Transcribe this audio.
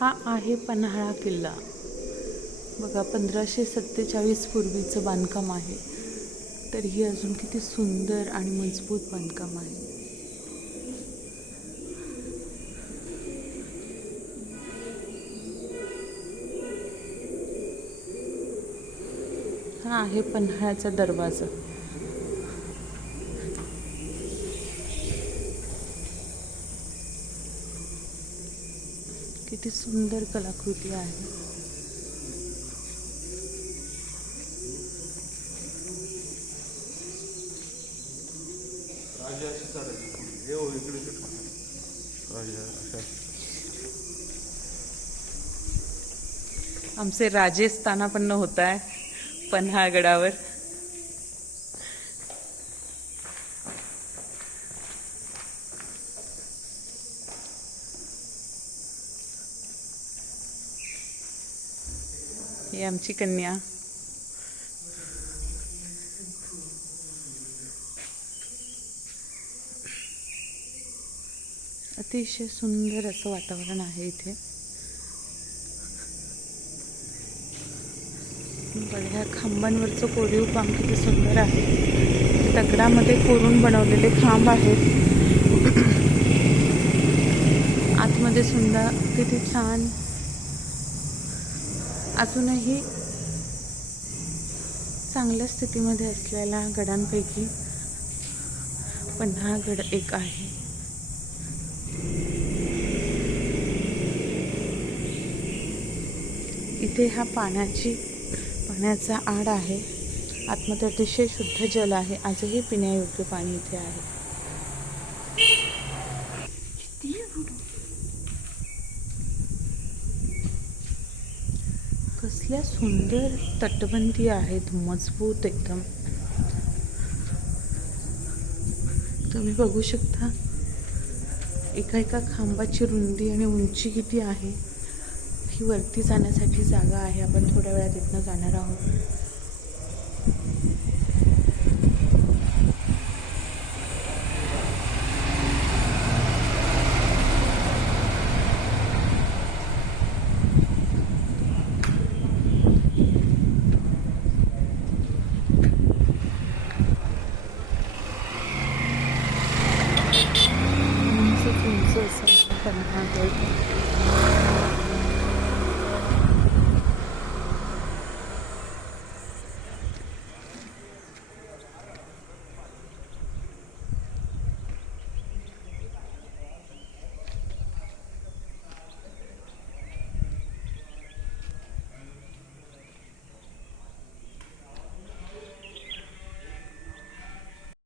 हा आहे पन्हाळा किल्ला. बघा 1547 पूर्वीचं बांधकाम आहे, तरीही अजून किती सुंदर आणि मजबूत बांधकाम आहे. हा आहे पन्हाळ्याचा दरवाजा. किती सुंदर कलाकृती आहे. आमचे राजे स्थानापन्न होत आहे पन्हाळगडावर. ही आमची कन्या. अतिशय सुंदर असं वातावरण आहे इथे. बघा खांबांवरचं कोरीव काम किती सुंदर आहे. दगडामध्ये कोरून बनवलेले खांब आहेत. आतमध्ये सुंदर किती छान. अजूनही चांगल्या स्थितीमध्ये असलेल्या गडांपैकी पन्हाळगड एक आहे. इथे हा पाण्याचा आड आहे. आतमध्ये अतिशय शुद्ध जल आहे. आजही पिण्यायोग्य पाणी इथे आहे. कसल्या सुंदर तटबंदी आहेत, मजबूत एकदम. तुम्ही बघू शकता एका खांबाची रुंदी आणि उंची किती आहे. ही वरती जाण्यासाठी जागा आहे. आपण थोड्या वेळात इथनं जाणार आहोत. उंच असं पन्हाळगड.